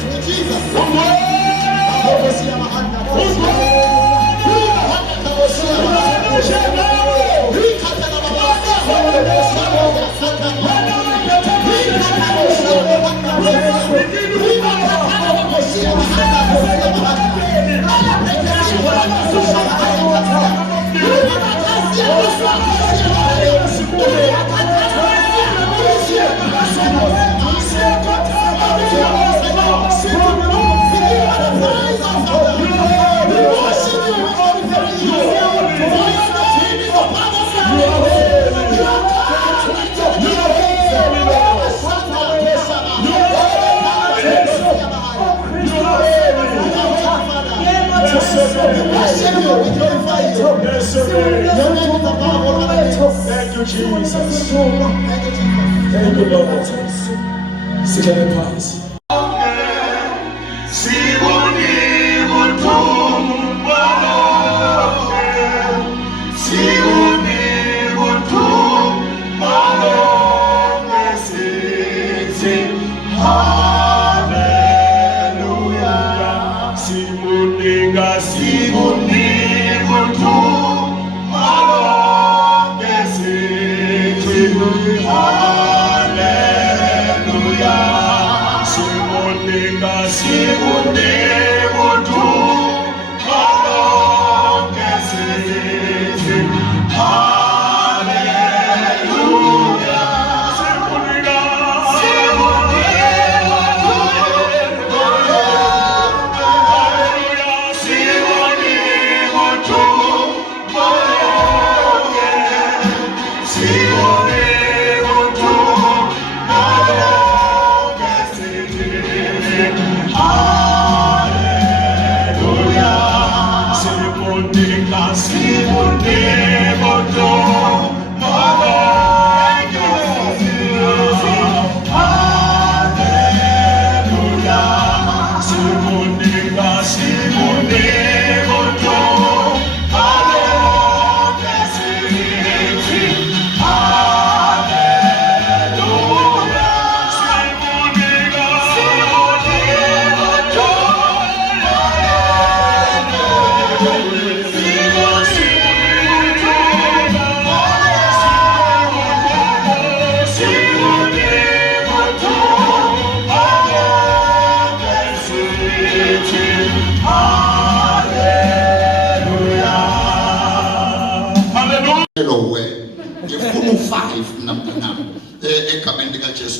Thank you, Jesus. Thank you, Lord. Zikhali praise.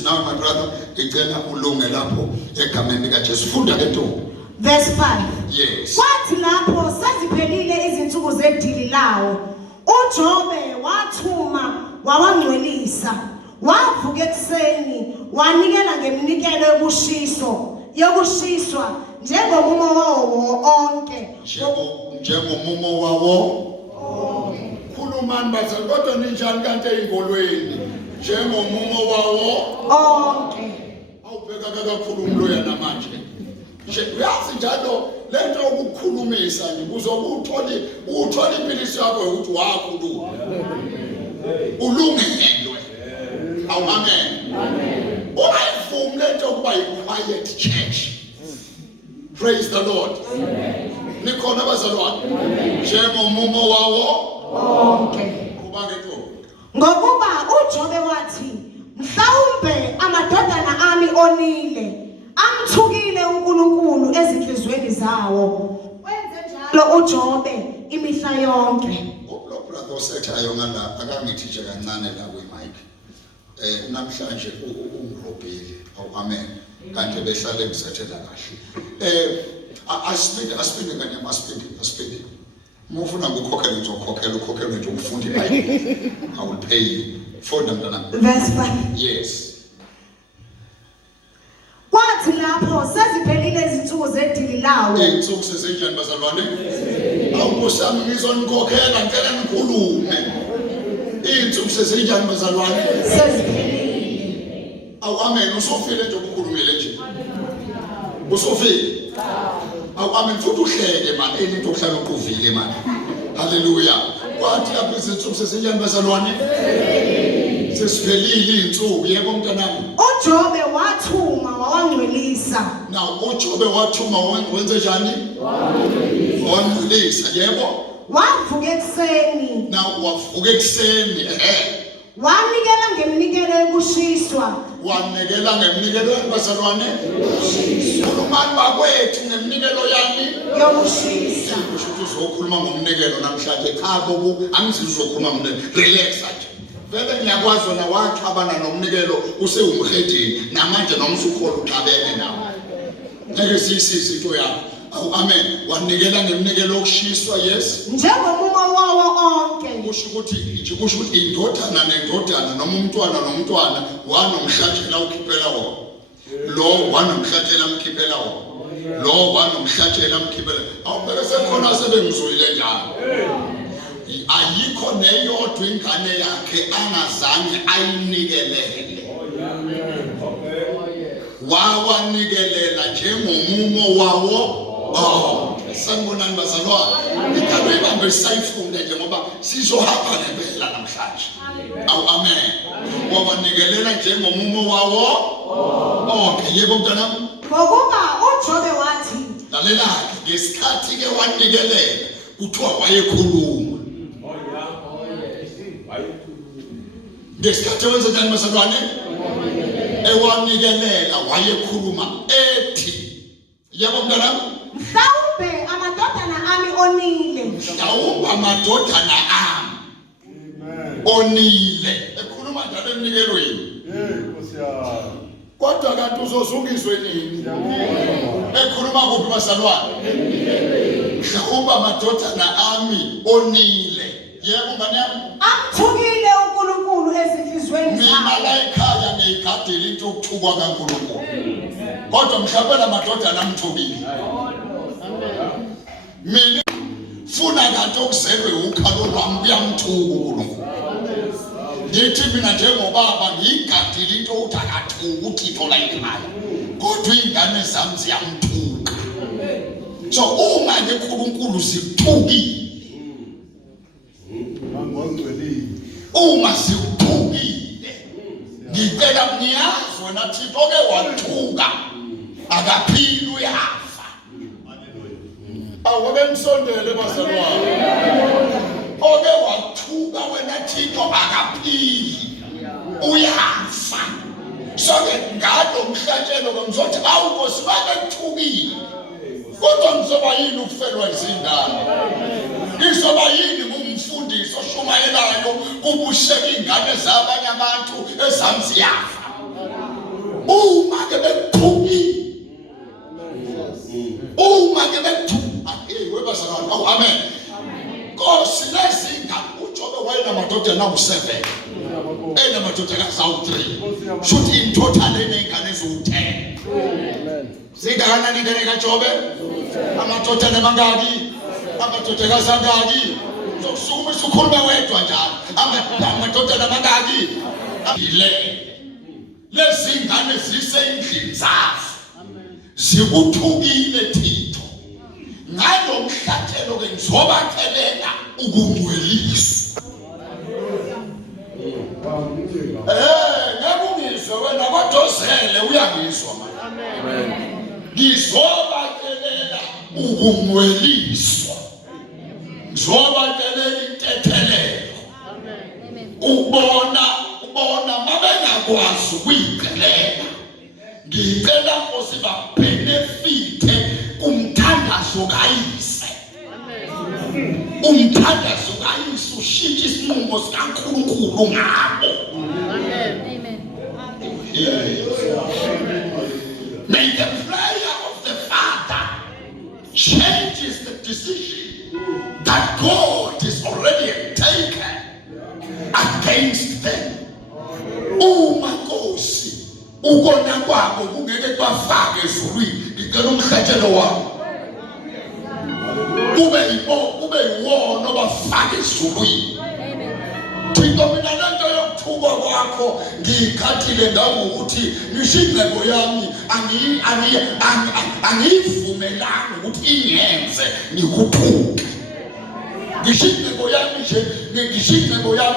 Now, my brother, Verse 5. Yes. Kwathi lapho seziphelile izinsuku zedili lawo, uJobe wathuma wawangcwelisa, wavuka ekuseni, wanikela ngeminikelo yokushiswa njengomumo wawo onke. Njengomumo wawo. Khulumani bazali kodwa ninjani kanti eyinkolweni? Njengomumo wawo onke. Awubheka kakhulu umloya namanje. Uyazi njalo lento ukukhulumisa nje uzokuthola impilisi yakho ukuthi wakhuluma. Ulungelwe. Amen. Amen. Ungayivumi lento ukuba yi-quiet church. Praise the Lord. Amen. Nikhona abazalwane. Njengomumo wawo onke. Kuba ngento. Ngokuba uJobe wathi, mhlawumbe amadodana ami onile amthukile uNkulunkulu ezinhlizweni zawo. Wenze njalo uJobe imihla yonke. Lo brother osethayo ngala akangithi nje kancane la kwi-mic. Namhlanje ungirobhile. Amen. Kanti behlale ngisethela kahle. Asipinde kanye asipinde. Mufuna ngukhokhela ngizokhokhela ukhokhela nje ukufunda iBhayibheli. I will pay you. Funda mntana. Verse 5. Yes. Kwathi lapho seziphelile izinsuku zedili lawo. Izinsuku sezenjani bazalwane? Awukusami ngizonikhokhela ngicela nikhulume. Izinsuku sezenjani bazalwane? Seziphelile. Amen. Usofile nje ukukhulumela nje. Usofile. Amen. Futhi uhleke man into ohlala uquvile man. Hallelujah. Kwathi lapho izinsuku sezenjani bazalwane? Sesiphelile izinsuku yebo mntanami. uJobe wathuma wangcwelisa. Now uJobe wathuma wenze njani? Wangcwelisa, yebo. Wavuka ekuseni. Now wavuka ekuseni, Wanikela ngemnikelo yokushiswa. wanikela ngemnikelo yabazalwane. Ukhulumani bakwethu ngemnikelo yani Yokushiswa. kusho ukuthi uzokhuluma ngomnikelo namhlanje cha bobu angizizwe uzokhuluma ngomnikelo. Relax nje. Vele ngiyakwazi wena waxabana nomnikelo usewumhedini namanje noma usukhola uxabene nawo. Ngeke siyisise into yakho. Amen. Wanikela ngemnikelo yokushiswa, yes. Njengomumo wawo onke. Kusho ukuthi indodana nendodana noma umntwana wanomhlatshelo ukhiphela wona. Lo wanomhlatshelo amkhiphela wona. Lo wanomhlatshelo amkhiphela. Awubeke sekhona sebengizwile njalo. Ayikho neyodwa ingane yakhe angazange ayinikelele. Wawanikelela njengomumo wawo. Sanibonani bazalwane. Igama ibambe sisayifunde nje ngoba sizohamba ngempela namhlanje. Amen. Wawanikelela njengomumo wawo. Okay, yebo mntanami. Ngokuba uJobe wathi, lalela-ke ngesikhathi ke wanikelela kuthiwa wayekhuluma. Ngesikhathi wenza njani bazalwane? Ewanikelela wayekhuluma ethi, yebo mntanami. mhlawumbe amadodana ami onile. Mhlawumbe amadodana ami onile. Ekhuluma njalo emnikelweni. Kodwa kanti uzozungizwe nini? Ekhuluma kuphi bazalwane? Mhlawumbe amadodana ami onile. Yebo ngane yami. Amthukile uNkulunkulu ezinhlizweni Mina zabo. la ekhaya ngiyigadile into yokuthukwa kaNkulunkulu. Kodwa mhlawumbe amadodana amthukile. Mina funa kanti okuzelwe ukhalo lwami kuyamthuka uNkulunkulu. Ngithi mina njengobaba ngiyigadile into yokuthi akathuka uThixo la ekhaya. Kodwa izingane zami ziyamthuka. So uma uNkulunkulu zikuthukile. Uma zikuthukile. Ngicela ngiyazi wena Thixo ke wathuka. Akaphili uyafa. Awube msondele bazalwane. Oke wathuka wena Thixo akaphili. Uyafa. So ke ngalo umhlatshelo komzothi awukosi bakethukile. Kodwa ngizoba yini ukufelwa izingane? Ngizoba yini kumfundisi oshumayelayo kubusheka ingane zabanye abantu ezami ziyafa? Uma ke bekuthukile. Uma ke bethuka, webazalwane, amen. Nkosi lezinga uJobe wayenamadodana awu7. Enamadodana awu3. Shuthi in total enengane eziwu10. Zingakanani ingane kaJobe? Amadodana amangaki? Amadodana asangaki? Sokusukuma ukhuluma wedwa njalo. Amadodana amangaki? Lezingane zisendlini zazo. Zikuthukile Thixo. Ngalo mhlatshelo ke ngizobathelela ukungcweliswa. Ngakungizwe wena kodozele uyangizwa manje. Amen. Ngizobathelela ukungcweliswa. Ngizobathelela intethelelo. Amen. Ubona mabengakwazi ukuyiqelela. Ngicela Nkosi babenefite kumthandazo kayise. Amen. Umthandazo kayise ushintsha isinqumo sikaNkulunkulu ngabo. Amen. May the prayer of the Father changes the decision that God is already taken against them. Nkosi ukona kwabo kungeke kwafake ezulwini. Ngicela umhlatshelo wami kube yiwona obafake ezulwini. Thixo mina lento yokuthuka kwakho ngikhathile ngokuthi ngishinqeko yami angiyivumelanga ukuthi ingenze ngikuthuke. Ngishinqeko yami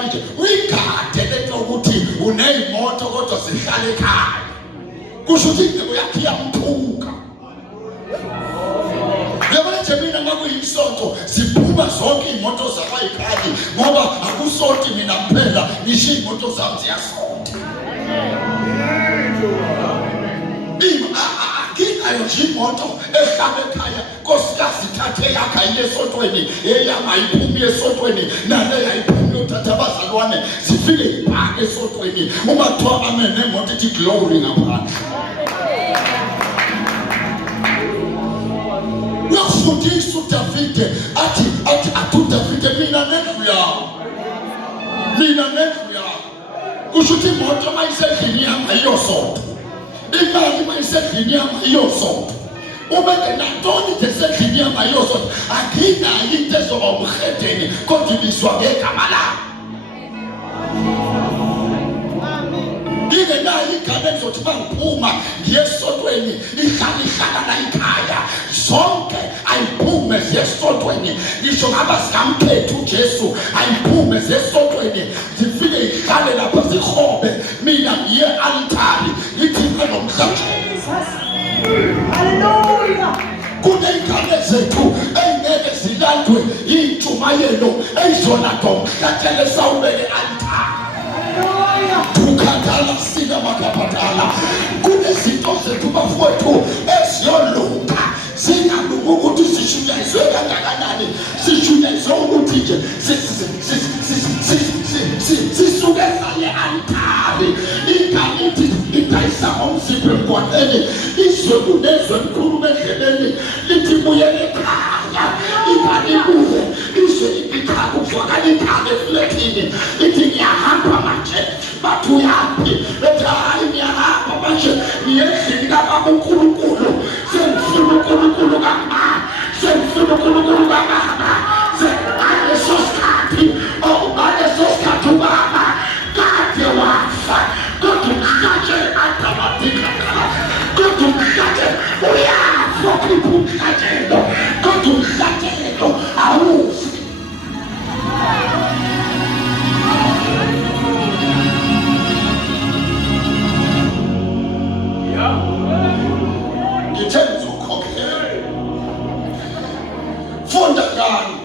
nje uyigade lento ukuthi uneyimoto kodwa zihlala ekhaya. kusho ukuthi indlebe yakhe iyamthuka. Yabona nje mina ngakuyisonto siphuma zonke imoto zabayikhali ngoba akusonto mina kuphela ngisho imoto zami ziyasonta. Akinayo nje imoto ehlala ekhaya nkosikazi ithathe yakha esontweni eyamayiphumi esontweni nale yayiphumi uthatha abazalwane sifike ibhake esontweni uma kuthiwa amen nemoto ithi glory ngaphandle. Uyafundisa uDavide athi uDavide mina nendlu yami kusho ukuthi imoto mayisendlini yami ayiyosonto, imali mayisendlini yami ayiyosonto, uma ngenantoni esendlini yami ayiyosonto akinayo into ezoba umhedeni kodwa ibiswa ngegama lami. Ingenayo igama elizothi bangiphuma ngiyesontweni ihlala la ikhaya zonke ayiphume zesontweni ngisho ngabasikamkhethu uJesu ayiphume zesontweni zifike ihlale lapha zihobe mina ngiye altari ngithi nomhlatshelo. Hallelujah. Kuney'ngane zethu ey'ngeke zilandwe iy'ntshumayelo ey'zolandwa umhlatshelo esawubeke altari. Tukadala sina makapatala. Kunezinto zethu bafowethu eziyolunga zingalunga ukuthi sishunyayizwe kangakanani, sishunyayizwe ukuthi nje sisuke sale altari ingalithi idayisa ngomzimba emgwaqeni izwe nezwe likhuluma endleleni lithi buyele ekhaya ingalibuye izwe ikhaya kuzwakala ikhaya eflethini lithi ngiyahamba manje bathi uyaphi bethi hayi ngiyahamba manje ngiyendlini kababa uNkulunkulu sengifuna uNkulunkulu kababa sengifuna uNkulunkulu kababa ngaleso sikhathi ubaba kade wafa kodwa umhlatshelo automatically kodwa umhlatshelo uyafa kuphi umhlatshelo kodwa umhlatshelo awufi. Ngithenza ukukhokhela funda ngani.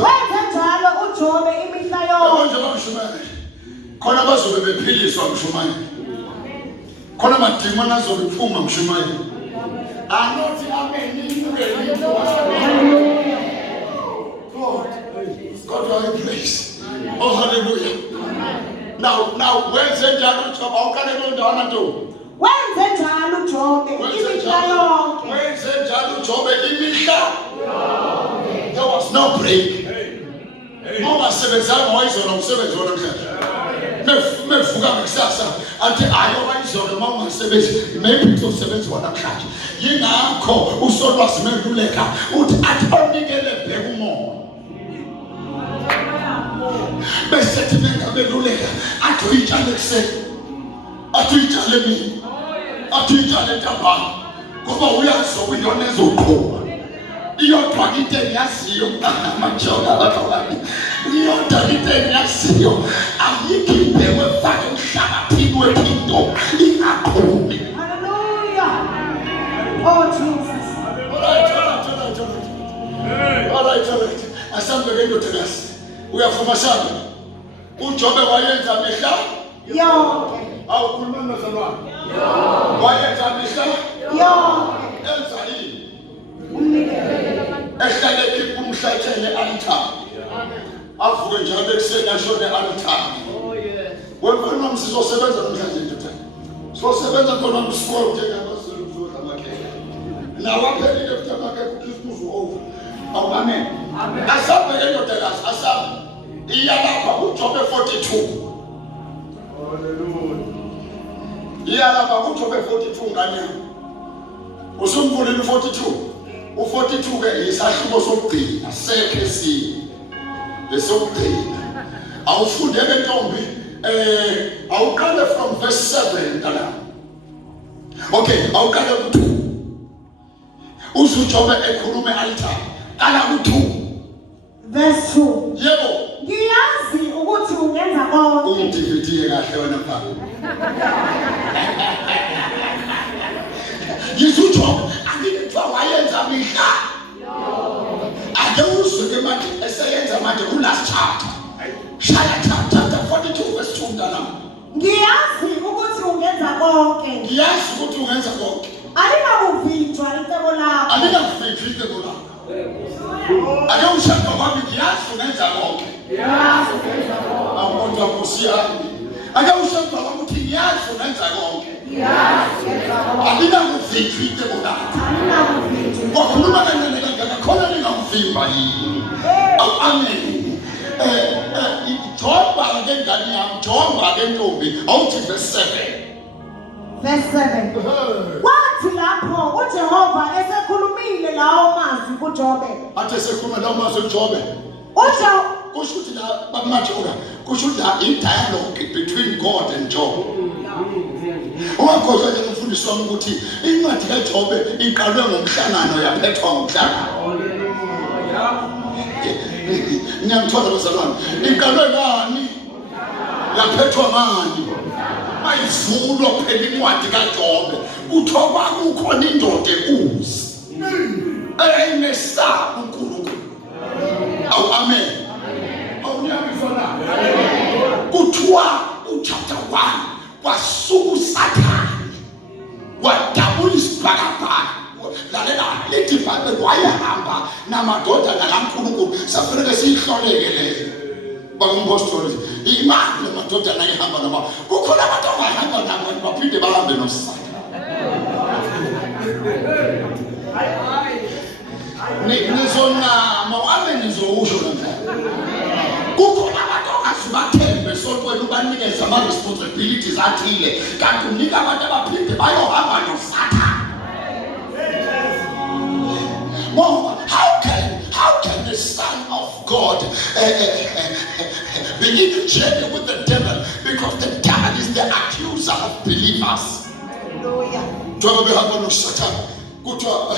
Wenze njalo uJobe imihla yonke. Khona bazobe bephiliswa mshumayeli, khona amadimoni azobe ephuma mshumayeli. Anothi amen. God I praise. Oh hallelujah. Now wenze njalo uJobe awukale londawana nto. Wenze njalo uJobe imihla yonke. Wenze njalo uJobe imihla yonke. There was no break. Mama sebenzanga wayizona umsebenzi wanamhlanje. Mevuka ngekusasa athi ayo wayizona mama ngisebenzi maybe uzosebenza wanamhlanje. Yingakho usolwazi meluleka uthi athi onikele bheka umoya. Bese thi bengabeluleka athi uyitshale kuseni. Athi uyitshale mina. Athi uyitshale ntambama. Ngoba uyazi uyona ezoqhuba. Iyodwa into engiyaziyo amajoka abathokani iyodwa into engiyaziyo ayikho ibhekwe fake umhlabathini wephinto ingaqhumi. Hallelujah. Oh Jesus. Alright. Asambeke indodakazi uyafuma shaka uJobe wayenza mihla yonke. Awukhuluma nomzalwane yonke wayenza mihla yonke. enza yini Umnikelo. ehlale umhlatshele altari avuke njalo ekuseni ashone altari. Wena msizosebenza namhlanje nje. Sosebenza khona msiko njengabazulu mfowethu amakhaya. Nawaphelile futhi Christmas over. Amen. Asabeke indodakazi asaba. Iyalapha uJobe 42. Hallelujah. Iyalapha uJobe 42 ngane. Usumvulile 42. U42 ke isahluko sokugcina sekhe si. Lesokugcina. Awufunde bentombi awuqale from verse 7 kana. Okay, awuqale ku2. uJobe ekhulume altar. Qala ku2. Verse 2. Yebo. Ngiyazi ukuthi ungenza konke. Ungidivide kahle wena mfana. Yisujo angikuthiwa wayenza mihla. Ake uzwe manje eseyenza manje kulast chapter. Shaya chapter 42 verse 2 mntanami. Ngiyazi ukuthi ungenza konke. Ngiyazi ukuthi ungenza konke. Alinakuvinjwa icebo lakho. Alinakuvinjwa icebo lakho. Ake ushaka kwami ngiyazi ungenza konke. Ngiyazi ungenza konke. Awumuntu akusiyami. Ake ushaka kwami ukuthi ngiyazi ungenza konke. Ngiyazi ungenza konke. Alinakuvinjwa icebo lakho. Alinakuvinjwa. Wakhuluma kancane kangaka khona ningamvimba yini. Amen. Jonga ke ngani yami, jonga ke ntombi, awuthi verse 7. Verse 7. Wathi lapho uJehova esekhulumile lawo mazwi kuJobe. Athe esekhuluma lawo mazwi kuJobe. Kusho ukuthi la bakumajola, kusho ukuthi la i-dialogue between God and Job. Ungakhohlwa nje umfundisi wami ukuthi incwadi kaJobe iqalwe ngomhlangano yaphethwa ngomhlangano. Ngiyamthola bazalwane. Iqalwe ngani? Yaphethwa ngani? Ayivulwa phela incwadi kaJobe. Kuthiwa kwakukhona indoda ekuzi. Eyayimesaba uNkulunkulu. Awu amen. Awuyangifuna. Kuthiwa uchapter 1 kwasuka uSathane. Wadabula isibhakabhaka. Lalela lithi Bible wayehamba namadodana kaNkulunkulu safanele siyihloleke leyo bakumpostoli imali lamadodana ayehamba noma kukhona abantu abahamba nabo baphinde bahambe noSathane. Nizonama wami nizowusho kanjani kukhona abantu ongasibathembe sokwena ubanikeza ama-responsibilities athile kanti unika abantu abaphinde bayohamba noSathane. Well, how can the Son of God begin to journey with the devil? Because the devil is the accuser of believers. Hallelujah. Njengoba behamba noSathane, kuthiwa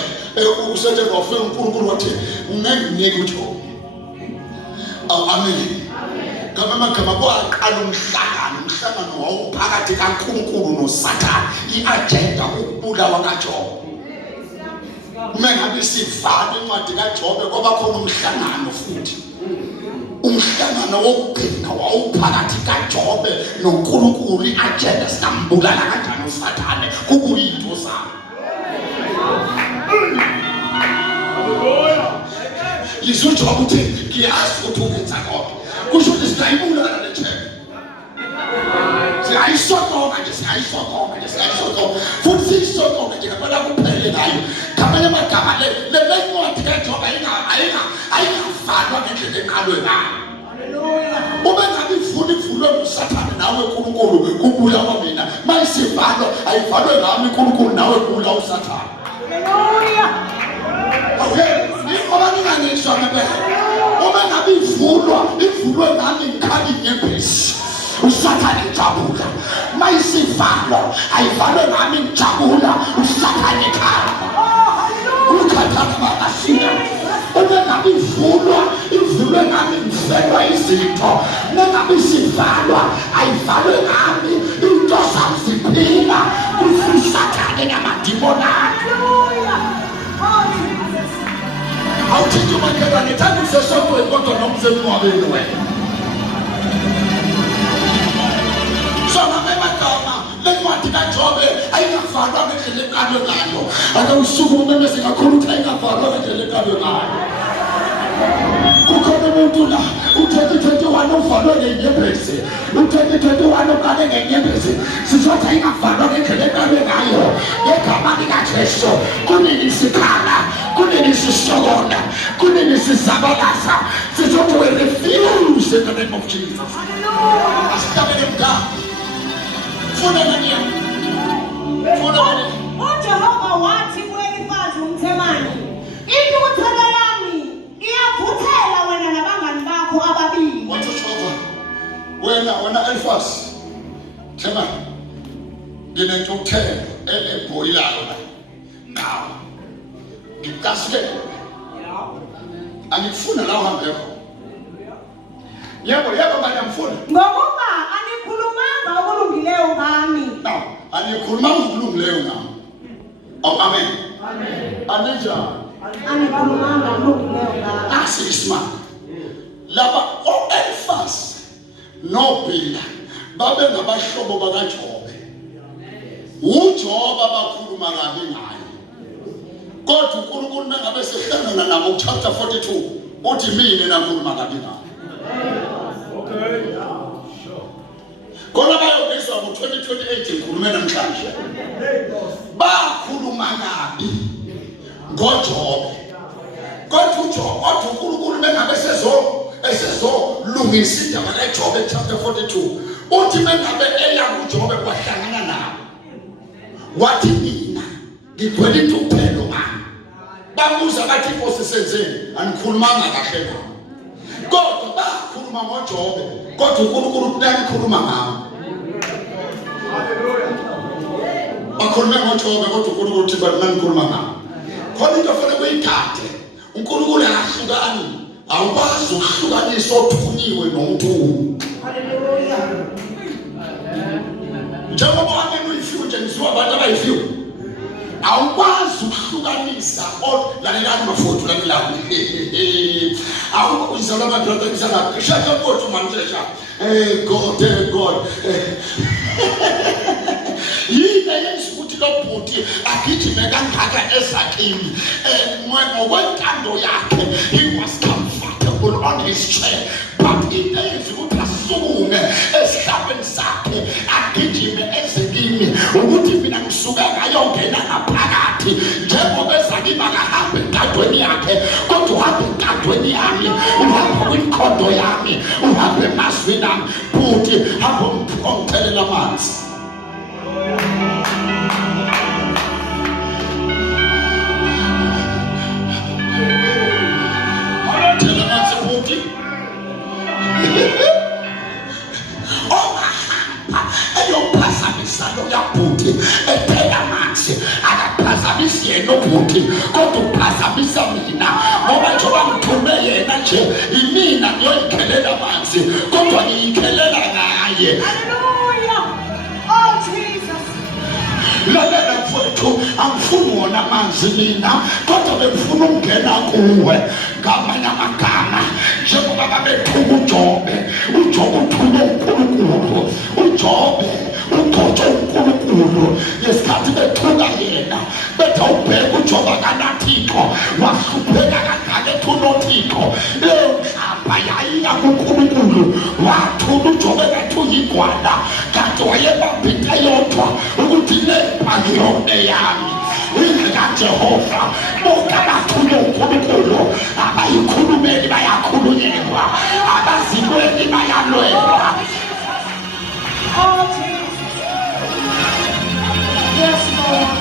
uSathane wafika uNkulunkulu wathi ungeke utho. Amen. Kamama kwaqala umhlangano wawuphakathi kaNkulunkulu noSathane, i-agenda ukubulawa kaJobe. Mengabe sivala incwadi kaJobe ngoba khona umhlangano futhi. Umhlangano wokugcina wawuphakathi kaJobe noNkulunkulu, i-agenda sikambulala kanjani uSathane kukuyinto zabo. Yisujo ukuthi ngiyazi ukuthi ungenza konke. Kusho ukuthi singayibulala le church. Siyayisokoma futhi siyisokoma nje ngapha kuphele nayo. Kamanye amagama le ncwadi kaJobe ayingafanwa ngendlela eqalwe ngayo. Hallelujah. Ube ngabe ivulwe uSathane nawe uNkulunkulu kubulawa mina. Mayisivalwa ayivalwe ngami uNkulunkulu nawe kubulawa uSathane. Hallelujah. Okay, ngoba ningangisho ngempela. Ube ngabe ivulwe ngami ngikhali nyembezi. uSathane ejabula mayisivalwa ayivalwe ngami ngijabula uSathane ekhaya ukhathana makashiya uma ngabe ivulwe ngami ngifelwa izinto nengabe isivalwa ayivalwe ngami into zaziphila uSathane namadimoni awuthi umakela nithanda usesonto kodwa nomzemo wabenu wena lencwadi kaJobe ayingavalwa ngendlela eqalwe ngayo. Ake usuku umemeze kakhulu ukuthi ayingavalwa ngendlela eqalwe ngayo. Kukhona umuntu la u-2021 uvalwe ngenyembezi, u-2021 uqale ngenyembezi, sizothi ayingavalwa ngendlela eqalwe ngayo. Ngegama likaJesu kunini sikhala, kunini sisokona, kunini sizabalaza, sizothi we refuse in the name of Jesus. Asihlabele mgama uJehova wathi kuLelifazi umThemani, intukuthelo yami iyavuthela wena nabangani bakho ababili. Wathi uJehova, wena Elifazi Themani, nginentukuthelo ebhoyilayo la. Naw. Ngikasile. Angifuna la uhambeko. Yebo ngiyamfuna. Ngokuba anikhulumanga okulungileyo ngami. Naw, anikhuluma ngokulungileyo ngam. Amen. Anija. Anikhulumanga ngokulungileyo ngami. Asisma. Laba Eliphaz noBhila babe ngabahlobo bakaJobe. uJobe abakhuluma kabi ngaye. Kodwa uNkulunkulu mengabe sehlangana nabo chapter 42 uthi mina nakhuluma kabi ngaye. Okay. Kona bayongizwa ngo-2028 ngikhulume namhlanje. Bakhuluma kabi ngoJobe. Kodwa uNkulunkulu mengabe esezolungisa indaba kaJobe chapter 42 uthi mengabe eya kuJobe kwahlangana nabo. Wathi mina ngigcwele intuphelo ngami. Babuza bathi Nkosi senzeni anikhulumanga kahle ngami. Kodwa bakhuluma ngoJobe kodwa uNkulunkulu uyakhuluma ngami. Bakhuluma ngoJobe kodwa uNkulunkulu uthi banikhuluma ngami. Khona into fanele kuyithathe. uNkulunkulu akahlukani. Awukwazi ukuhlukanisa othunyiwe nomuntu. Hallelujah. Njengoba wamena uyifiwe nje ngiziwa abantu abayifiwe. Awukwazi ukuhlukanisa lalelani mafuthu lalelani. Awukuzala amadoda ngizana shaka kodwa manjesha. God. Yini yenza ukuthi lo bhuti agijime kangaka ezakini. Ngokwentando yakhe he was comfortable on his chair. But in enza ukuthi asukume esihlabeni sakhe agijime ezakini ukuthi mina ngisuka ngayongena ngaphakathi njengoba ezakini akahambe entandweni yakhe kodwa uhambe entandweni yami uhambe kwinkondo yami uhambe emazwini ami bhuti hamba umthelela amanzi. Ayophasamisa yabhuti ephela amanzi akaphazamisi yena obhuti kodwa uphazamisa mina ngoba njengoba ngithume yena nje imina ngiyoyikhelela amanzi kodwa ngiyikhelela ngaye. Hallelujah. Oh Jesus. Lalela mfowethu angifuni wona amanzi mina kodwa bengifuna ukungena kuwe ngamanye amagama njengoba babethuka uJobe uthume uNkulunkulu uJobe uqotshe uNkulunkulu lesikhathi bethuka yena bethe ubheka uJobe akanathixo wahlupheka kangaka ethuna uThixo mhlamba yayiya kuNkulunkulu wathula uJobe bethuka igwala kanti wayebambithe yodwa ukuthi lepha yonke yami kaJehova bonke abathule uNkulunkulu abayikhulumeli bayakhulunyelwa abazilweni bayalwelwa. Oh Jesus. Yes, Lord.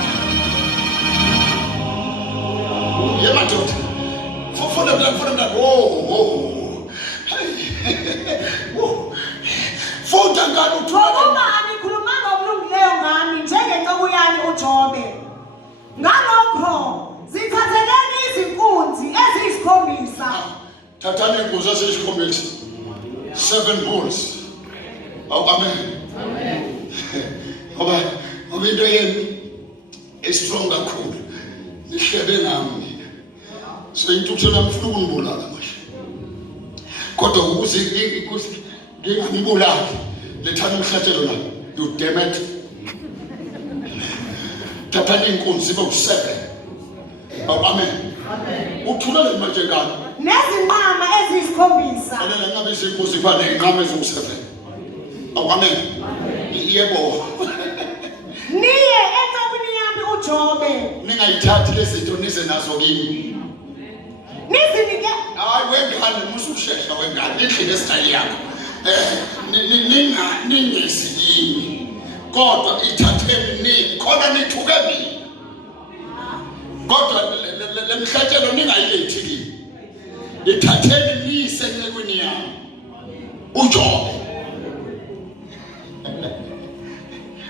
Yemadoda funa mna futa ngani uthwala Ngoba anikhulumanga ngokulungileyo ngami njengenceku yani uJobe. Ngalokho zithatheleni izinkunzi eziyisikhombisa. thathani inkunzi eziyisikhombisa 7 bulls. Amen. Ngoba into yemi strong kakhulu nihlebe nami seyintukuthela mfuna ukungibulala manje kodwa ukuze ngingambulali lethana umhlatshelo la you damn it. Thathani inkunzi bawu7. Amen. Uthulele manje ngani Nezinqama eziyisikhombisa. alena ngabe izinkunzi bane inqama eziwu7. Amen. Yebo. Niye encekwini yami uJobe. Ningayithathi lezi zinto nize nazo kimi. Nizinike Hayi wengane musushesha wengane indlela esitayile yakho. Ningeziyini. Kodwa ithatheni ni khona nithuke mina. Kodwa lemhlatshelo ningayilethi kimi. Ithatheni niyise encekwini yami uJobe.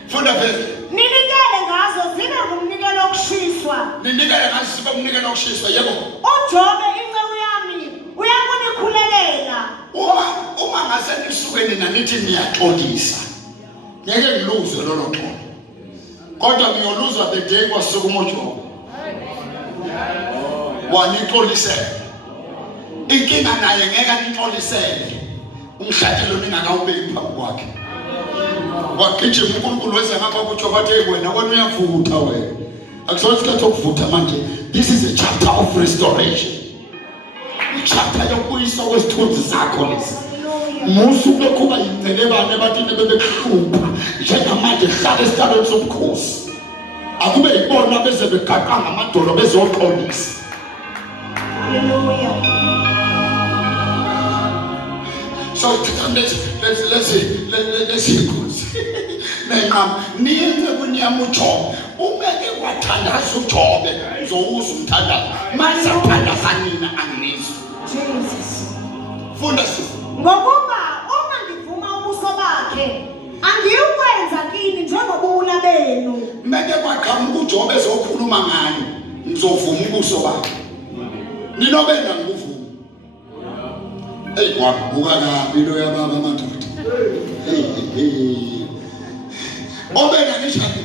Funda phezulu. ninikele ngazo zibe ngumnikelo wokushiswa. Ninikele ngazo zibe ngumnikelo wokushiswa yebo. uJobe inceku yami uyakunikhulelela. Uma ngase nisuke nina nithi niyaxolisa ngeke ngiluze lolo xolo kodwa ngiyoluzwa the day kwasuka uJobe wanixolisela inkinga naye ngeke anixolisele umhlatshelo ningakawubeki phambi kwakhe wagijima uNkulunkulu weza ngapha kuJobe athi wena uyavutha wena akusona isikhathi okuvutha manje. This is a chapter of restoration, ichapter yokubuyiswa kwesithunzi sakho lesi musuku lokuba yincelebane ebathini bebekuhlupha njengamanje hlala esikalweni sobukhosi akube yibona beze begaqa ngamadolo bezoxolisa. Hallelujah. So let's hear good. Nenqam niyenze kunyama uJobe umeke kwathandaza uJobe uzowuza umthandazo manje athandaza nina angizwa. Jesus. Funda sisi. Ngokuba uma ngivuma ubuso bakhe angiyukwenza kini njengobula benu. Meke kwaqhamuka uJobe ezokhuluma ngani ngizovuma ubuso bakhe. Ninobena ngikuvuma. Hey kwabuka kabi lo yababa madoda. Obena ngishani.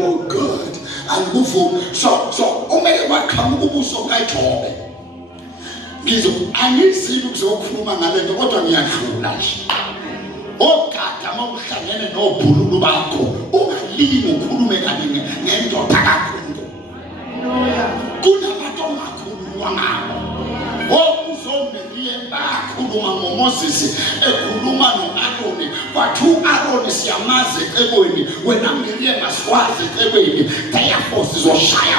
Oh God. Angikuvuma. So umeke kwaqhamuka ubuso kaJobe. Angizile ukuzokhuluma ngale nto kodwa ngiyadlula nje. Ogada mawuhlangene nobhululu bakho ungalimi ukhulume kaningi ngendoda kakhulu. Kunabantu ongakhuluma ngabo. Uzomeliye bakhuluma ngoMoses ekhuluma noAaroni bathu uAaroni siyamazi eqebweni wena Miriam asikwazi eqebweni therefore sizoshaya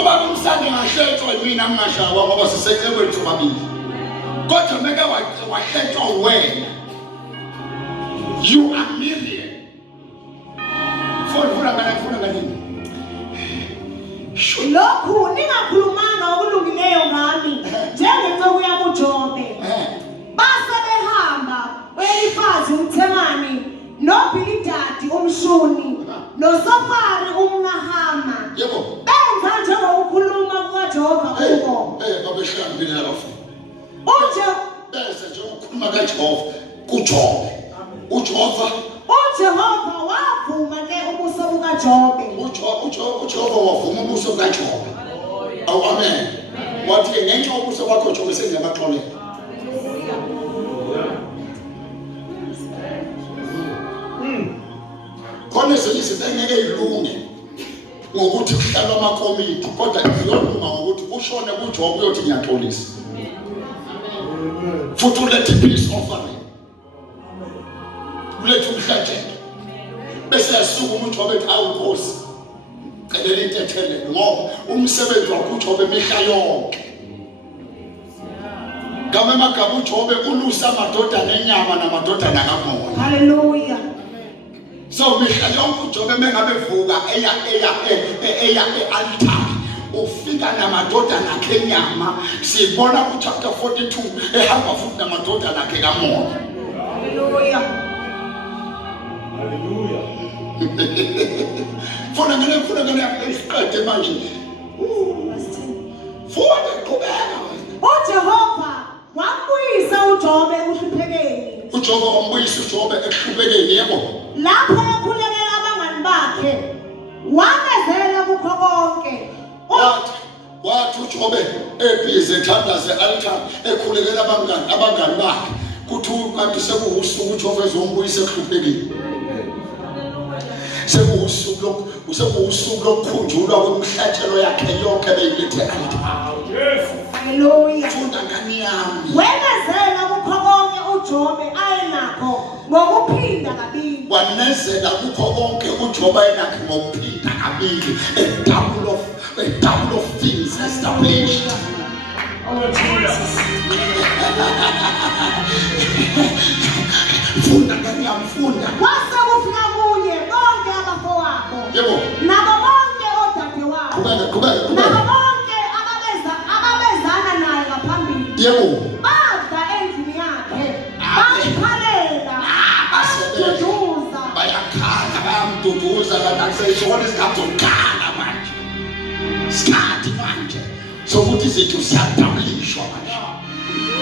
ubaba umsane ngahletshwa mina ngingashawa ngoba siseqebweni sobabili kodwa meke wahletshwa wena you are Miriam funa ngani lokhu ningakhulumanga okulungileyo ngami njengenceku yami uJobe base behamba Elifazi umThemani noBhilidadi umShuni noSofari umNahama yebo benza njengokukhuluma kukaJehova kubo babehlangene labafu bese nje ukukhuluma kaJehova kuJobe uJehova wavuma ke ubuso bukaJobe. uJehova wavuma ubuso bukaJobe. Amen. Wathi ngenxa ubuso bakho Jobe sengiyabaxolela. Khona izinto engeke ilunge ngokuthi kuhlalwa amakomiti kodwa iziyolunga ngokuthi ushone kuJobe uyothi ngiyaxolisa. Futhi ulethe peace offering. Ulethe umhlatshelo. Bese yasuka uJobe ethi awuNkosi celela intethelelo ngoba umsebenzi wakho uJobe emihla yonke. Ngame magaba uJobe ulusa amadodana enyama namadodana kamoya. Hallelujah. So mihla yonke uJobe mengabevuka eya e-altar ufika namadodana akhe enyama sibona ku chapter 42 ehamba futhi namadodana akhe kamoya. Hallelujah. Hallelujah. Funa ngene isiqede manje. Funa qhubeka. uJehova wambuyisa uJobe ekuhluphekeni. uJehova wambuyisa uJobe ekuhluphekeni yebo. Lapho ekhulekela abangani bakhe wamezela kukho konke. Wathi uJobe ebhizi ethandaze altar ekhulekela abangani bakhe kuthi kanti sekuwusuku uJehova ezombuyisa ekuhluphekeni. Sekuwusuku lokukhunjulwa kwemihlatshelo yakhe yonke beyilethe altar. Hallelujah. Funda ngani yami. Wemezela kukho konke uJobe ayenakho ngokuphinda kabili. Wanezela kukho konke uJobe ayenakho ngokuphinda kabili. A double of things established. Oh Jesus. Funda ngani yami funda. Wase kufika kunye bonke abafowabo. Yebo. Nabo bonke odadewabo. Qhubeka. Nabo bonke ababezana naye ngaphambili. Yebo. Badla endlini yakhe. Baphalela. Baduduza. Bayakhala bayamduduza kanti seyisona isikhathi sokukhala manje. Isikhathi manje sokuthi izinto siyadabulishwa manje.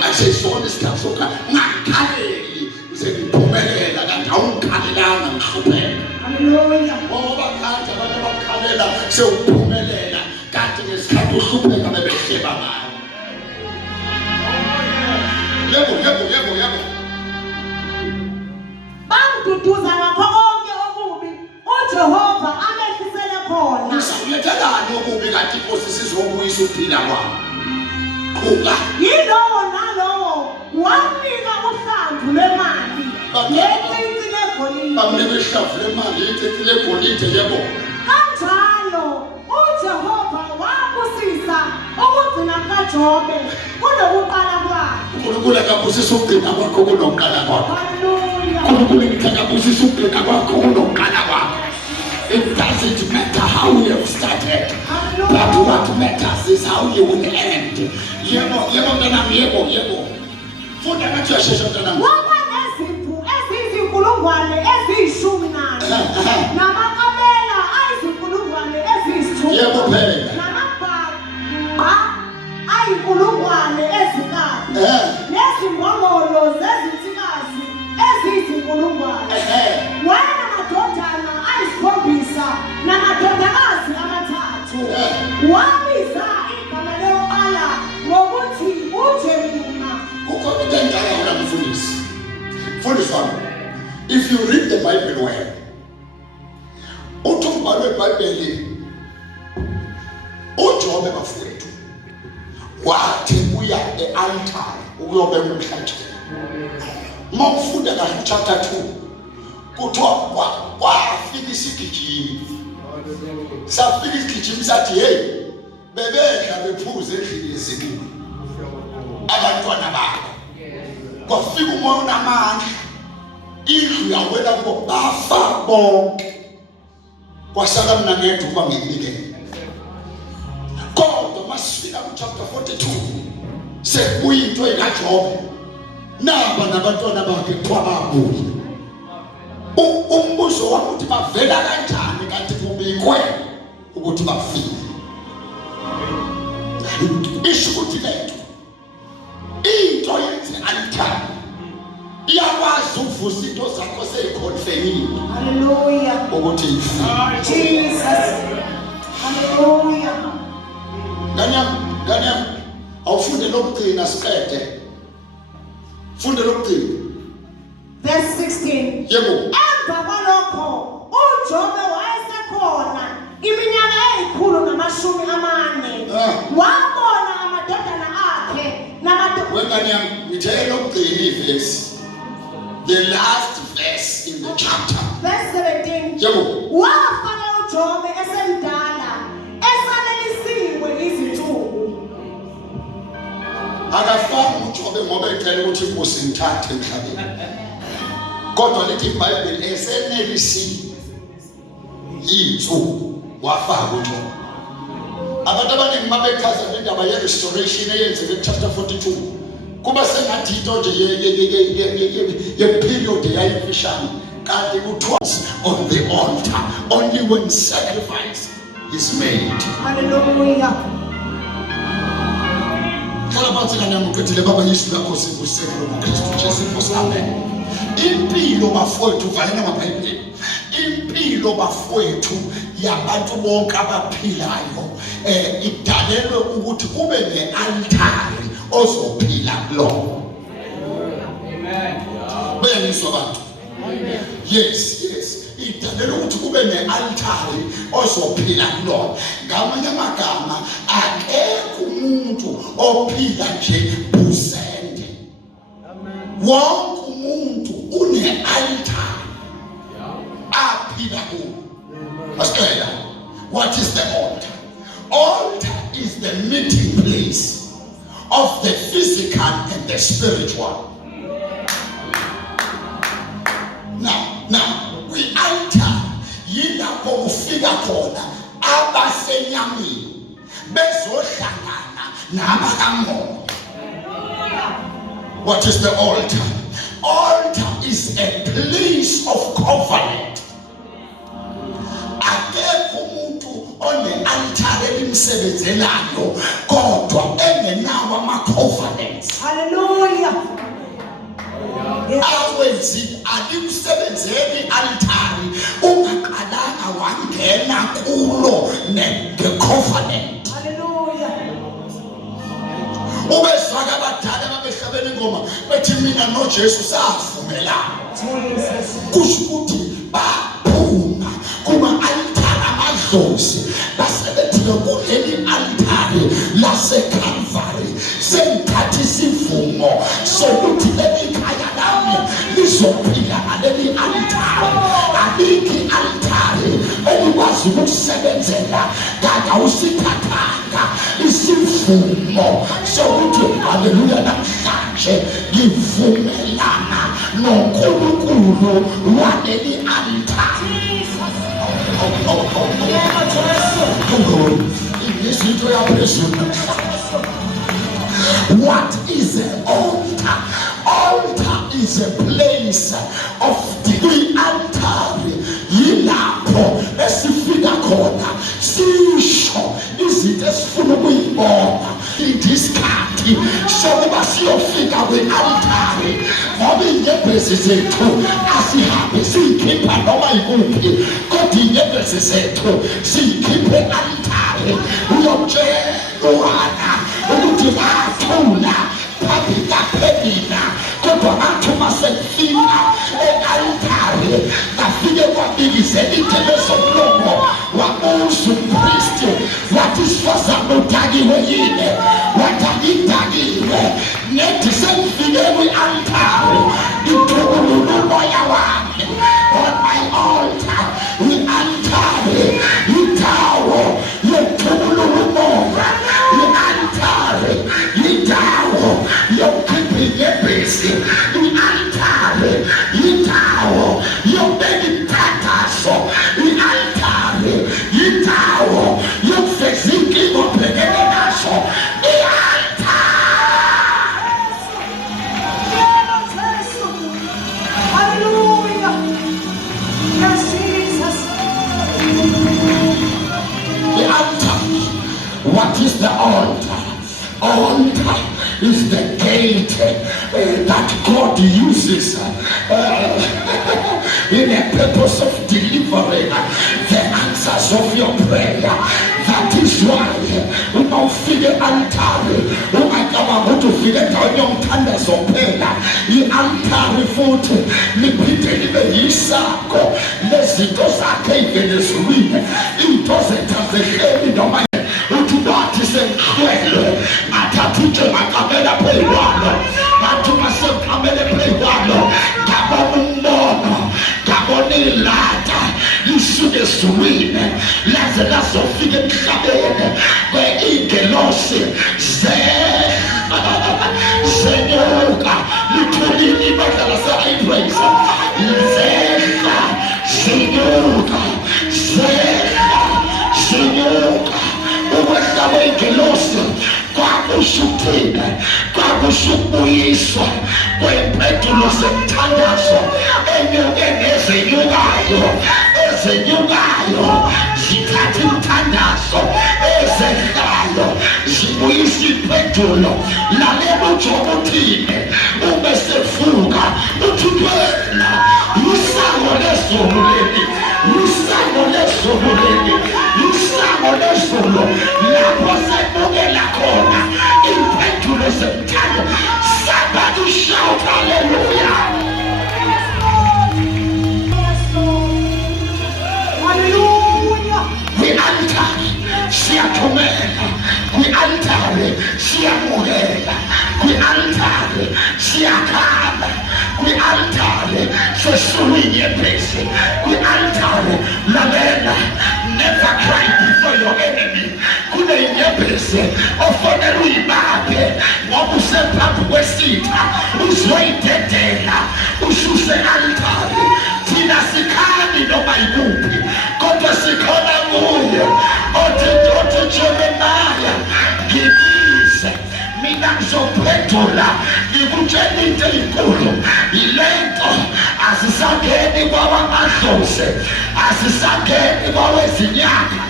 Akuseyisona isikhathi sokukhala ngakhaleli ngizengiphumelele kanti awungikhalelanga ngihlupheka. Hallelujah. Ngoba kanti abantu abakhalela sewuphumelela kanti ngesikhathi uhlupheka bebehleba ngayo. Yebo. Bamduduza ngakho konke okubi uJehova amehlisele khona. Usamlethelani okubi kanti inkosi sizobuyisa ukuphila kwabo. Qhuba. Yilowo nalowo wamnika uhlamvu lwemali ngecinci legolide. Bamnika ihlamvu lemali icinci legolide yebo. Kanjalo uJehova wabusisa ukugcina kukaJobe kunokuqala kwakhe. uNkulunkulu akabusisa ukugcina kwakho kunokuqala kwakho. Hallelujah. uNkulunkulu akabusisa ukugcina kwakho kunokuqala kwakho. It doesn't matter how you have started, but what matters is how you will end. Yebo mntanami, yebo. Funda ngathi uyashesha mntanami. Waba nezimvu eziyizinkulungwane eziyishumi-nane namakamela ayizinkulungwane eziyisithupha. Yebo phela. Namabhaqa ayinkulungwane ezintathu nezimbongolo zezinsikazi eziyizinkulungwane. Wanamadodana ayisikhombisa namadodakazi amathathu. Wabiza igama lokuqala ngokuthi uJemima. If you read the Bible well, uthumba lweBhayibheli uJobe bafowethu wathi uya e-altar ukuyobeka umhlatshelo. Mawufunda kahle chapter 2 kuthiwa kwafika isigijimi. Safika isigijimi sathi hey bebedla bephuze endlini yezibulo abantwana babo. Kwafika umoya onamandla indlu yawela kubo bafa bonke. Kwasala mina ngedwa ukuba nginikele. Kodwa masifika kuchapter 42 sekuyinto ekaJobe naba nabantwana bakhe kuthiwa babuya. Umbuzo wami uthi bavela kanjani kanti kubikwe ukuthi bafile. Isho ukuthi letho into yenze altar iyakwazi ukuvusa into zakho seyiconfirmile. Hallelujah. Ukuthi ifile. Jesus. Hallelujah. Ngani awufunde lokugcina siqede. Funde lokugcina. Verse 16. Yebo. Emva kwalokho uJobe wayesekhona iminyaka eyi-140. Wabona amadodana akhe Wengane yami ngithele lokugcina ivesi. The last verse in the chapter. Verse 17. Yebo. Wafaka uJobe esemdala esanelisiwe izinsuku. Akafanga uJobe ngoba ecela ukuthi inkosi ngithathe emhlabeni. Kodwa lithi iBhayibheli esenelisiwe insuku wafaka uJobe. Abantu abaningi mabechaza indaba ye-restoration eyenzeke ku-chapter 42 kuba sengathi into nje ye-period eyayimfishane kanti kuthiwa on the altar only when sacrifice is made. Hallelujah. Khala phansi kana mqedile baba Yesu lakho sikusekelo kuKristu Jesu Nkosi. Amen. Impilo bafowethu valena amaBhayibheli. Impilo bafowethu yabantu bonke abaphilayo idalelwe ukuthi kube ne-altari ozophila kulo. Amen. Beyiswa abantu. Amen. Yes. Idalelwe ukuthi kube ne-altari ozophila kulo. Ngamanye amagama akekho umuntu ophila nje busende. Amen. Wonke umuntu une-altari aphila kulo. Masicela, what is the altar? Altar is the meeting place of the physical and the spiritual. Now, we altar yilapho kufika khona abasenyamini bezohlangana nabakamoya. What is the altar? Altar is a place of covenant. Akekho umuntu one-altar elimsebenzelayo kodwa engenawo ama-covenants. Hallelujah. Awenzi alimsebenzeli altari ungaqalanga wangena kulo ngecovenant. Hallelujah. Ubezwaka abadala babehlabela ingoma bethi mina noJesu savumelana. Kusho ukuthi baphuma kuma altari amadlozi basebenzile kuleli altari laseCalvary sengithatha isivumo sokuthi leli khaya lami lizophila ngaleli altari. Alikho altari elikwazi ukusebenzela kanye awusithathanga isivumo sokuthi haleluya namhlanje ngivumelana noNkulunkulu waleli altari. What is an altar? Altar is a place of the altar. Yilapho esifika khona sisho izinto esifuna ukuyibona isikhathi sokuba siyofika kwi-altari ngoba inyembezi zethu asihambe siyikhipha noma yikuphi kodwa inyembezi zethu siyikhiphe e-altari uyomtshelwana ukuthi bathula phambi kaPhenina kodwa bathi uma sekufika e-altari bafike kwabikizela indebe zomlomo wabuza umpristi wathi sifazane udakiwe yini wathi angidakiwe nethi sekufike kwi-altari ngithubulula umoya wami on my altar. I-altari yindawo yokuthubulula umoya, i-altari yindawo yokukhipha inyembezi, i-altari yindawo yokubeka imthandazo, i-altari yindawo yokuveza inkinga obhekene nazo. What is the altar? Altar is the gate that God uses in a purpose of delivering the answers of your prayer. That is why ungawufika altari ungacabanga ukuthi ufike endaweni yomthandazo kuphela. I-altari futhi liphinde libe yisango lezinto zakhe ey'vela ezulwini, into zethu zehleli noma uthi bathi sengihlwele athatha utshengakamela phekwalo bathi uma sengiqamele phekwalo ngabona umbono ngabona ilata lisuke ezulwini laze lazofika emhlabeni kwe-ingelosi zenyuka lithulile ibandla lase-Abraham zehla zinyuka zinyuka ukwehla kwey'ngelosi kwakusho ukuthini? Kwakusho ukubuyiswa kwempendulo zemthandazo ezenyukayo zithatha imthandazo ezehlayo zibuyisa impendulo. Lalela uJobe uthini ube sefuka uthi wena isango lezulu leli, isango lezulu leli, isango lezulu lapho sebukela khona impendulo zemthando. Somebody shout hallelujah. Hallelujah. Kwi-altari siyathumela, kwi-altari siyamukela, kwi-altari siyakhamba, kwi-altari sesula inyembezi, kwi-altari lalela. Never cry before your enemy. Kunenyembezi ofanele uyibambe ngoba usephambi kwesitha uzoyidedela ususe altari. Thina sikhani noma yikuphi kodwa sikhona kuye othi Jeremiya ngibize mina ngizophendula ngikutshela into enkulu. Yilento asisangeni kwabamadlozi, asisangeni kwawezinyanga,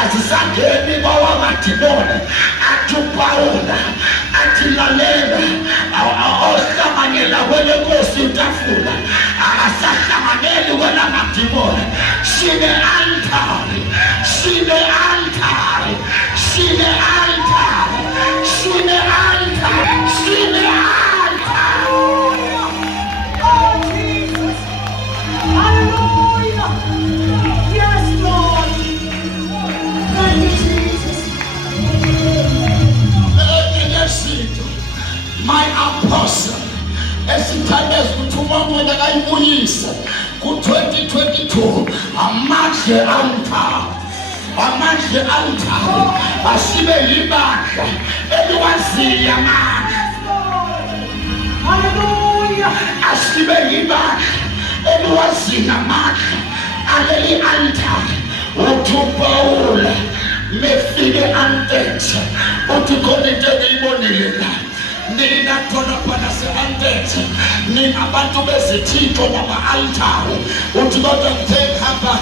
asisangeni kwawamadimoni. Athi uPawula athi lalela ohlanganyela kwenkosi sine altare, sine altare, sine altare, sine altare, sine altare. Oh, Jesus. Hallelujah. Yes, Lord. Thank you, Jesus. My apostle, esithandwa ukuthuma umuntu akayibuyisa ku-2022 amandla althari asibe yibandla eliwaziyo amandla. Hallelujah. Asibe yibandla eliwaziyo amandla aleli althari. Uthi uPawulu mefike antethe uthi khona into engiyibonile la nina khona se-antethe nina abantu bezithixo nama-altari. Uthi kodwa ngithe ngihamba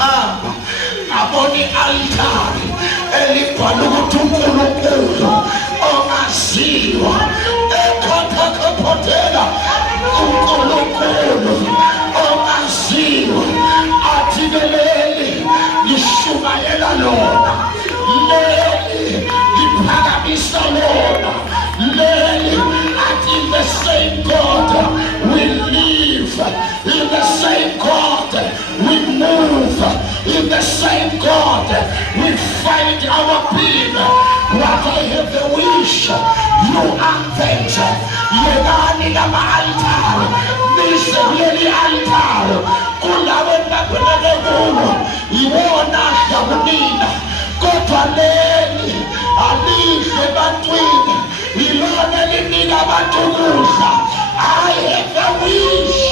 ngabona i-altari elibhala ukuthi uNkulunkulu ongaziwa ekhothakhotela uNkulunkulu ongaziwa athi-ke leli lishumayela lona, leli liphakamisa lona, leli athi in the same God we live, in the same God we move, in the same God we find our being. What I have the wish, you are venture. Yegani lama altari, nise yeli altari, kulawe nakulele kulo, iwona yakunina, kodwa leli, alihle bantwini, ilona linika abantu ukudla. I have a wish.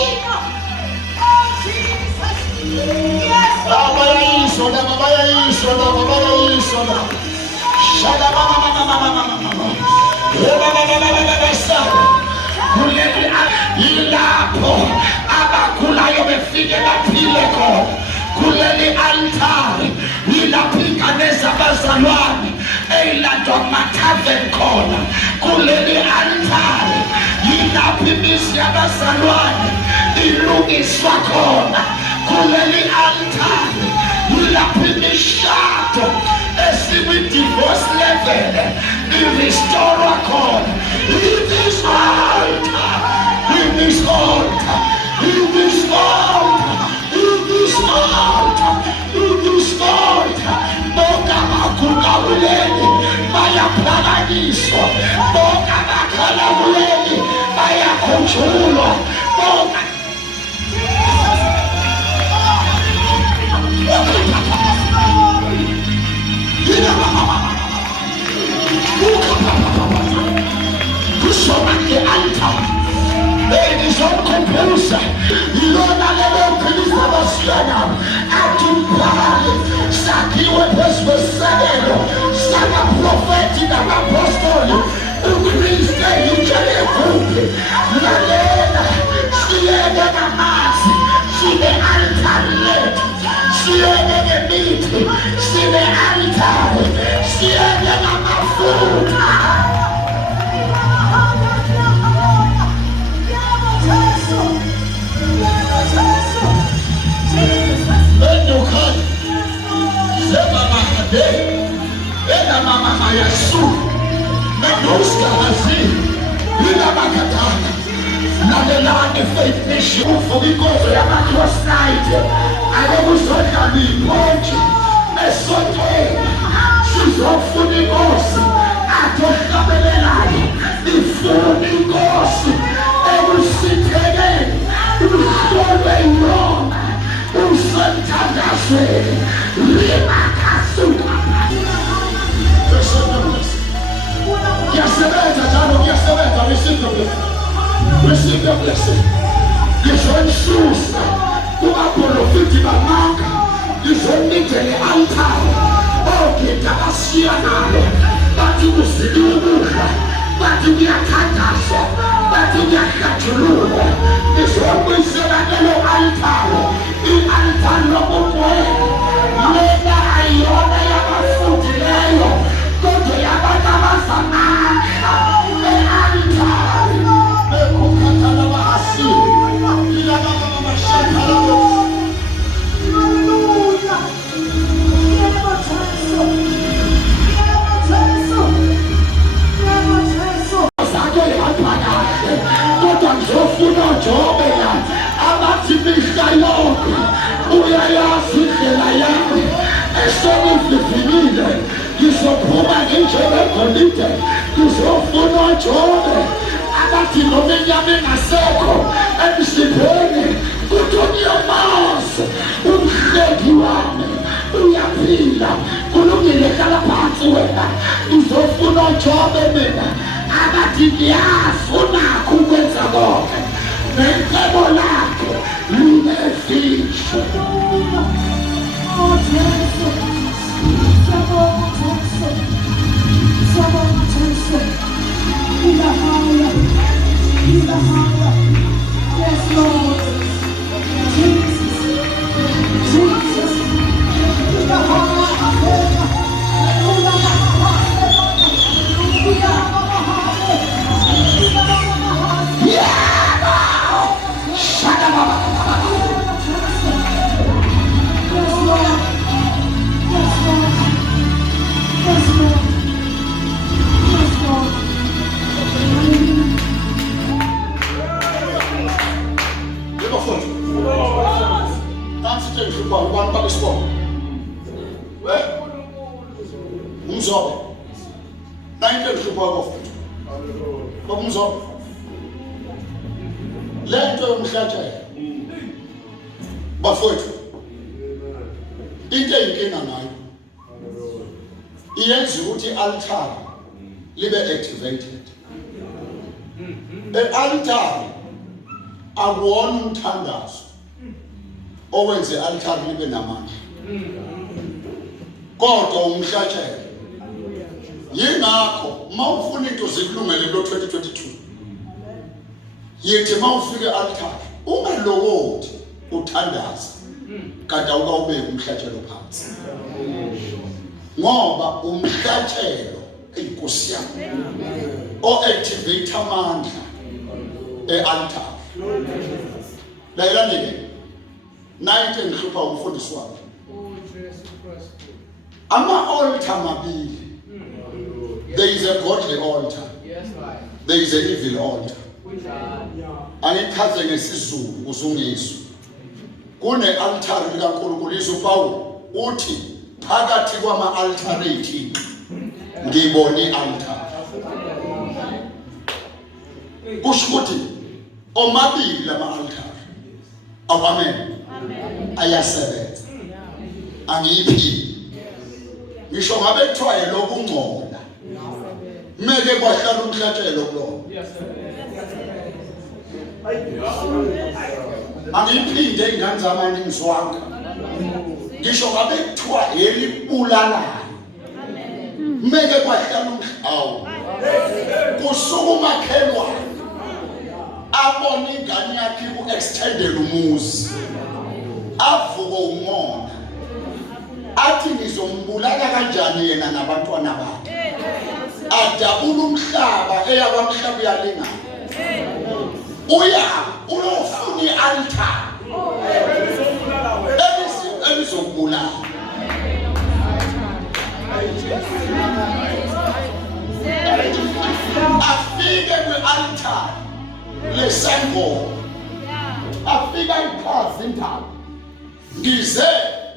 Oh, Jesus. Yes, Baba yayisola. Shada mama. Kuleli ilapho abagulayo befike baphile khona. Kuleli altari ilapho ingane zabazalwane eyilandwa kumathaveni khona. Kuleli altari ilapho imizi yabazalwane ilungiswa khona. Kuleli altari ilapho imishado divorce level i-restore khona. In this altar, in this altar, in this altar, in this altar, in this altar, bonke abagulawuleli bayaphakanyiswa, bonke abakhalawuleli bayakhunjulwa, bonke kusomake altar elizomkhumbuza ilona lelomphilisa basiyana atumbhali sakhiwe phezu kwesekelo sakaprofethi nakapostoli uKristu yitshele kuphi lalela siyeke namanzi sibe altari lethu siyeke ngemithi sibe altari siyeke namafutha. Mama Yasu, Meduska Hazi, Lila Makatana, Nadelani Faith Nation, for the God of Yamatos night, I was so happy, Monkey, Mesote, she's off for the ghost, I don't have a lie, the phony ghost, I will sit again, it was so very wrong, who sent Tadashe, Lima Kasuka. Receive your blessing. Receive your blessing. Ngizoyisusa ku-aprofiti bamanga, ngizomidele altari ogida basiya nalo bathi kuziliwe ukudla, bathi kuyakhathazwa, bathi kuyahlatshululwa. Ngizobuyisela lelo altari, i-altari lokukwela lena ayiyona yabafundileyo kodwa yabantu abazamandla. Jobe la abathi mihla yonke uyayazi indlela yami esekuvivinile ngizophuma nginjengegolide ngizofuna uJobe abathi noma inyama engasekho emsipheni kuthonyamazi umhleki wami uyaphila kulungile hlala phansi wena ngizofuna uJobe mina abathi ngiyafuna ukwenza konke necebo lakhe linefishi Yes, Lord. Jesus. Jesus. Umzobe. Nine hlupha bafowethu. Umzobe. Lento yomhlatshelo. Bafowethu. Into eyinkinga nayo. Iyenza ukuthi altar libe activated. Altar akuwona umthandazo owenze altar libe namandla. Kodwa umhlatshelo. Yingakho mawufuna into zikulungele lo 2022. Yithi mawufike altar ungalokothi uthandaza. Kanti awukawubeki umhlatshelo phansi. Ngoba umhlatshelo inkosi yami o activate amandla altar. La ilandile 19 ngihlupha umfundisi wami. Ama-altar mabili. There is a godly altar. There is an evil altar. Angichaze ngesizulu uzungizwe. Kune-altar likaNkulunkulu uPawulu uthi phakathi kwama-altar eThixo ngibone i-altar. Kusho ukuthi omabili lama-altar. Amen. Ayasebenza. Angiyiphi. Ngisho ngabe kuthiwa lokungcola. Meke kwahlala umhlatshelo kulo. Angiphinde ingane zamanje ngizwanga. Ngisho ngabe kuthiwa elibulalayo. Meke kwahlala umhawu. Kusuka umakhelwane. Abona ingane yakhe ku-extended umuzi. Avuka umona. Athi ngizombulala kanjani yena nabantwana bakhe. Adabula umhlaba eyakwamhlaba uyalingana. Uyofuna i-altar. Elizokubulala. Afike kwi-altar lesangoma. Afika ichaza indaba. Ngize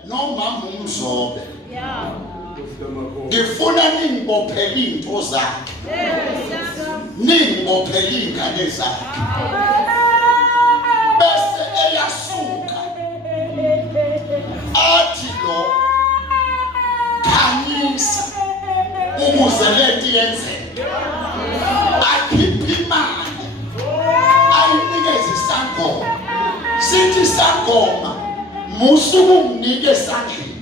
nomama uMzobe. Ngifuna ningibophele into zakhe. Ningibophele ingane zakhe. Bese eyasuka. Athi lo khanyisa ukuze lento yenzeke. Akhiphe imali. Ayinikeze isangoma. Sithi isangoma musuku unginike esandleni.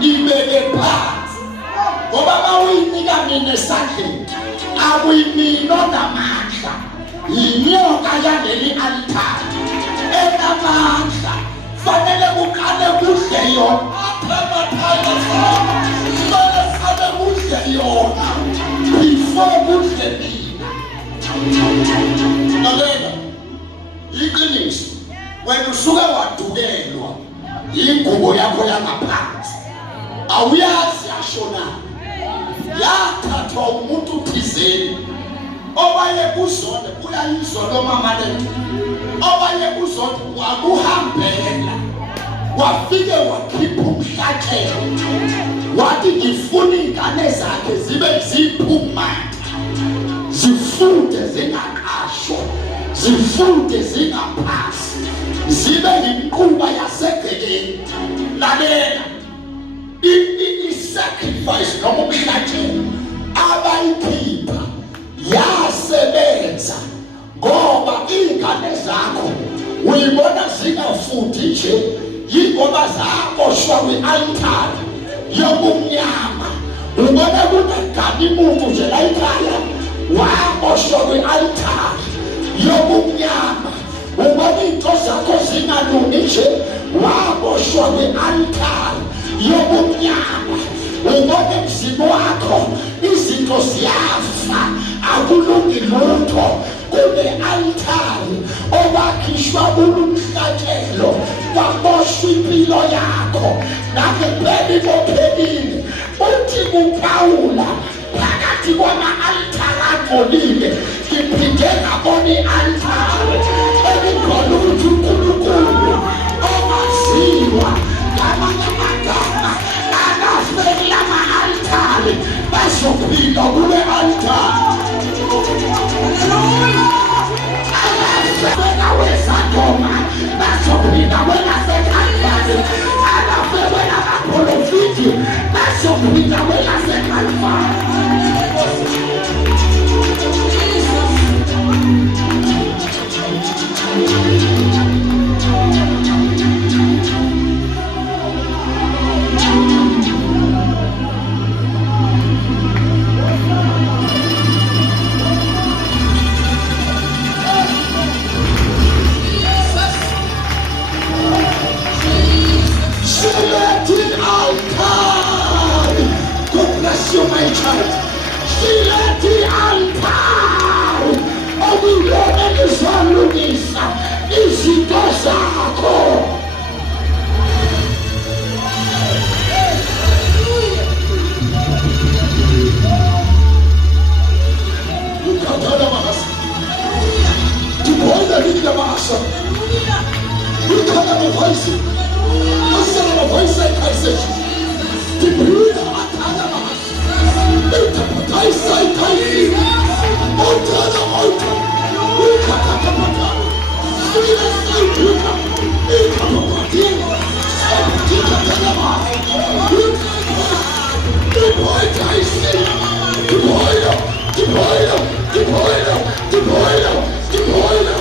Ibeke phansi. Ngoba mawuyinika mina esandleni akuyimina onamandla. Yinyoka yaleli altar enamandla. Fanele kuqale kudle yona. Fanele kudle yona before kudle mina. Lalela iqiniso. Wena usuke wadukelwa ingubo yakho yangaphansi. Awuyazi yashona. Yathathwa umuntu thizeni owaye kuzona uyayizwa lo mama lethu. Abanye uzothi wakuhambela wafike wakhipha umhlatshelo wathi ngifuna ingane zakhe zibe ziphumana zifunde zingaqashwa zifunde zingaphasi zibe yinquba yasegcekeni lalela i-sacrifice noma umhlatshelo abayikhipha yasebenza ngoba ingane zakho uyibona zingafundi nje yingoba zaboshwa kwi-altari yobumnyama ubona kunegani muntu nje la ekhaya waboshwa kwi-altari yobumnyama ubona into zakho zingalungi nje waboshwa kwi-altari yobumnyama ubona emzini wakho izinto ziyafa akulungi lutho kune-altari owakhishwa kulumhlatshelo waboshwa impilo yakho nakempela ibophelile uthi kuphawula phakathi kwama-altari agolile ngiphinde ngabona i-altari elikhona ukuthi uNkulunkulu ongaziwa ngamanye amagama akafeli lama-altari bazophinda kule-altari Wena wesangoma bazophinda kwelaseKalvari alafe wena baprofiti bazophinda kwelaseKalvari my child, sileti altari okuyona izalungisa izinto zakho. Ukathala mahasa, tiboida lini mahasa, ukathala mavaisi, asala mavaisi kaiseki, tiboida athala mahasa. I say, I